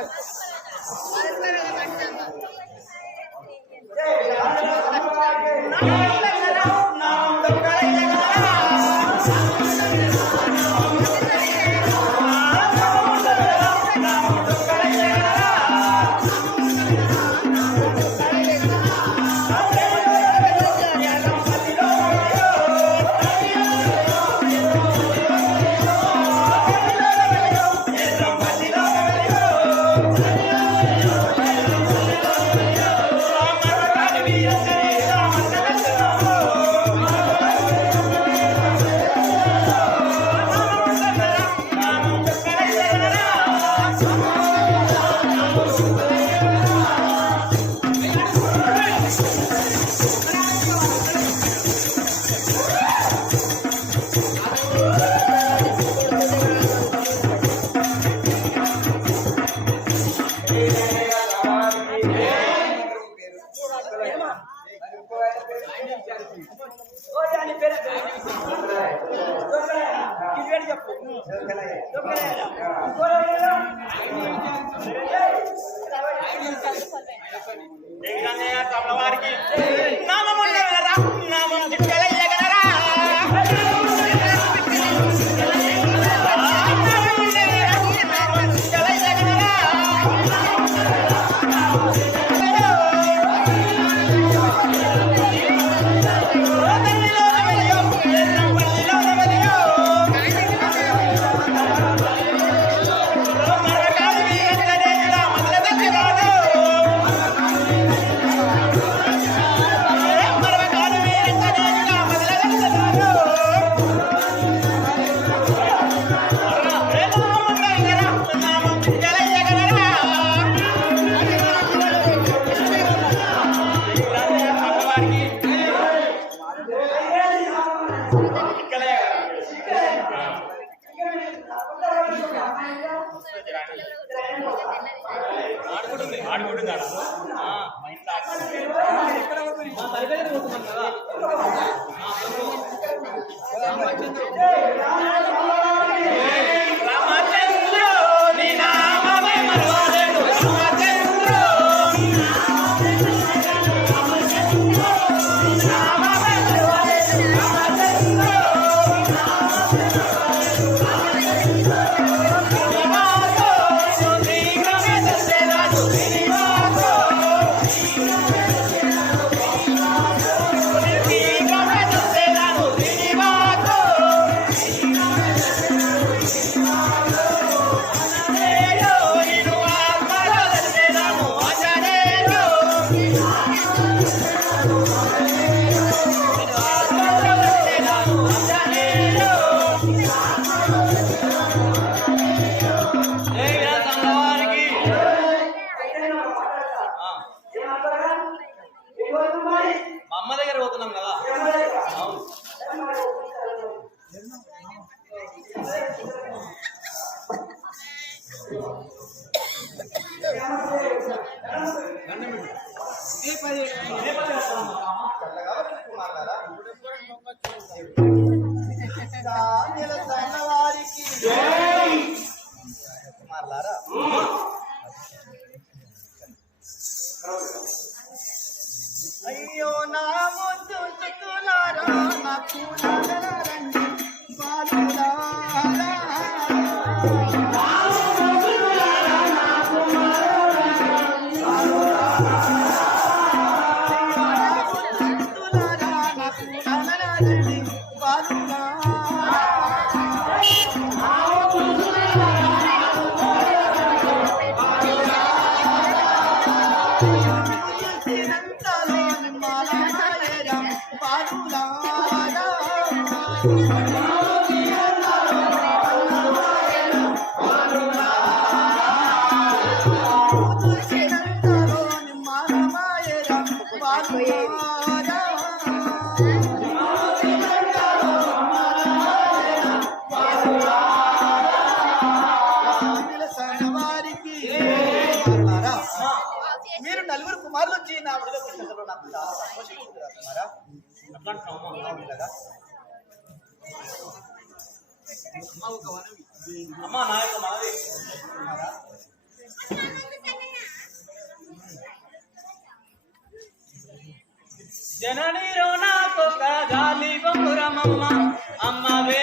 Yep. Hallelujah. కదా? అమ్మా నా యొక్క మాది. జనని రోనా కొక గాలి బొమ్మరమ్మ అమ్మ వే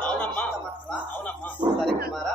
అవునమ్మా. అవునమ్మా. సరే కుమారా.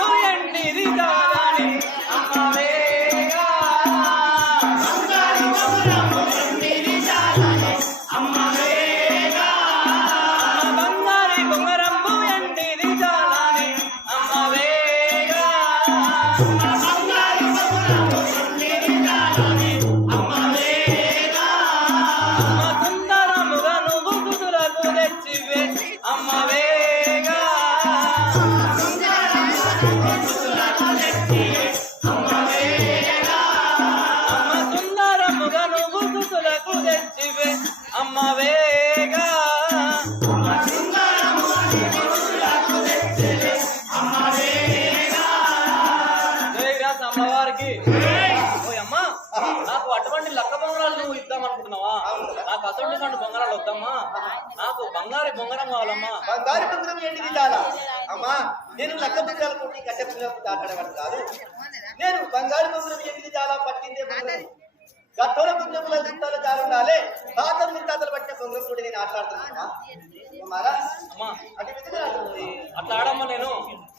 ఏంటి విధాల? అమ్మా నేను లక్క పిల్లలు కొట్టి గడ్డ పిల్లలకు దాటడమని కాదు. నేను బంగారు బొమ్మలు ఏంటి విధాల పట్టిందే గట్టోల పుణ్యముల దిట్టాల జారుండాలే. తాతలు మీ తాతలు పట్టిన బొంగం కూడా నేను ఆటలాడుతున్నా అట్లా ఆడమ్మా నేను.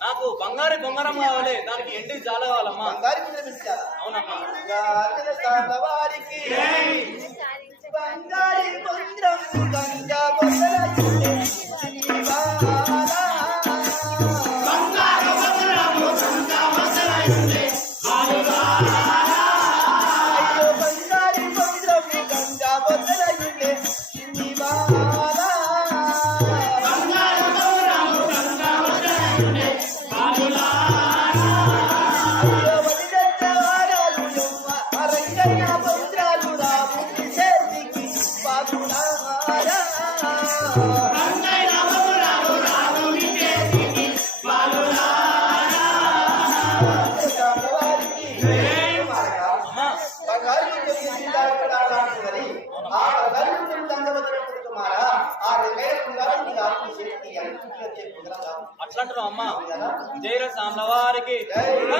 నాకు బంగారు బొంగరం కావాలి. దానికి ఎండి జాల? కావాలమ్మా బంగారు అవునమ్మా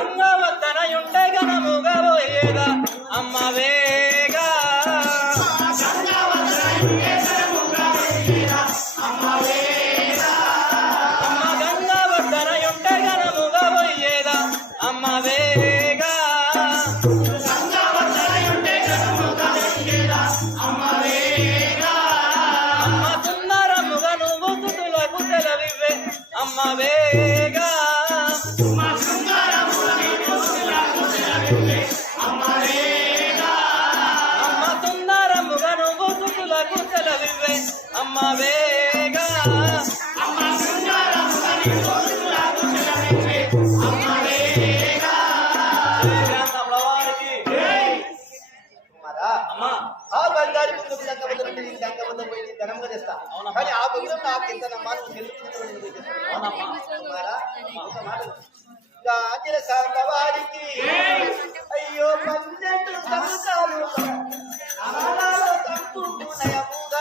గంగవతనయుంటే గణముగవ ఆ బంగారు కుంకుమ శాఖబద్ధం అంటే నేను శాఖబద్ధం పోయి ఘనంగా చేస్తా. కానీ ఆ బంధం నాకు ఎంత నమ్మా? నువ్వు అయ్యో పన్నెండు సంవత్సరాలు. నయముగా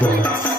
dance.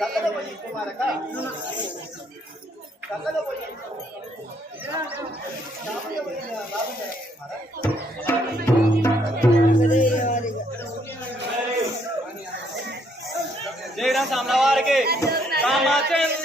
చల్లగా పోయి కుమారక రామచంద్ర